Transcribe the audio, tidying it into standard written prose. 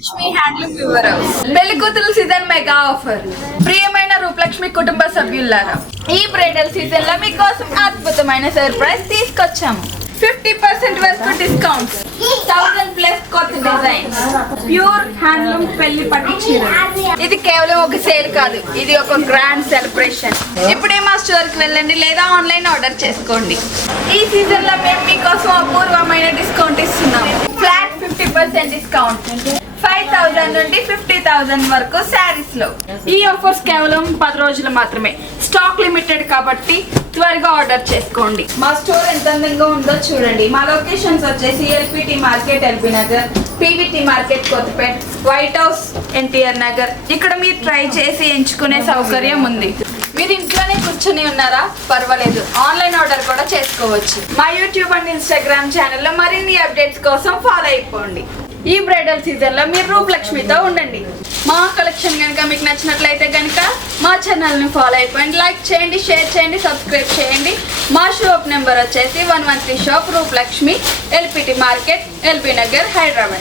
Rupalakshmi handloom viewer house పెళ్లి కూతురు season mega offer. ప్రియమైన రూపలక్ష్మి కుటుంబ సభ్యులారా, ఈ బ్రైడల్ సీజన్ లో మీకోసం అద్భుతమైన సర్ప్రైజ్ తీసుకొచ్చాము. 50% వరకు డిస్కౌంట్, 1000+ కొత్త డిజైన్స్, ప్యూర్ హ్యాండ్లూమ్ పెళ్లి పట్టు చీర. ఇది కేవలం ఒక సేల్ కాదు, ఇది ఒక గ్రాండ్ సెలబ్రేషన్. ఇప్పుడే మా స్టోర్ కి వెళ్ళండి లేదా ఆన్లైన్ ఆర్డర్ చేసుకోండి. ఈ సీజన్ లో మేము మీకోసం అపూర్వమైన డిస్కౌంట్ ఇస్తున్నాము. ఫ్లాట్ 50% డిస్కౌంట్, 5000 నుండి 50,000 వరకు శారీస్ లో. ఈ ఆఫర్స్ కేవలం 10 రోజులు మాత్రమే. స్టాక్ లిమిటెడ్ కాబట్టి త్వరగా ఆర్డర్ చేసుకోండి. మా స్టోర్ ఎంత అందంగా ఉందో చూడండి. మా లొకేషన్స్ వచ్చేసి LPT market LB Nagar, PVT market Kothapeta, White House NTR Nagar. ఇక్కడ మీరు ట్రై చేసి ఎంచుకునే సౌకర్యం ఉంది. మీరు ఇంట్లోనే కూర్చొని ఉన్నారా? పర్వాలేదు, ఆన్లైన్ ఆర్డర్ కూడా చేసుకోవచ్చు. మా యూట్యూబ్ అండ్ ఇన్స్టాగ్రామ్ ఛానల్లో మరిన్ని అప్డేట్స్ కోసం ఫాలో అయిపోండి. ఈ బ్రైడల్ సీజన్ లో మీరు రూపలక్ష్మితో ఉండండి. మా కలెక్షన్ కనుక మీకు నచ్చినట్లయితే కనుక మా ఛానల్ ని ఫాలో అయిపోండి, లైక్ చేయండి, షేర్ చేయండి, సబ్స్క్రైబ్ చేయండి. మా షాప్ నెంబర్ వచ్చేసి 113 shop, Rupalakshmi, LPT market, LB Nagar, Hyderabad.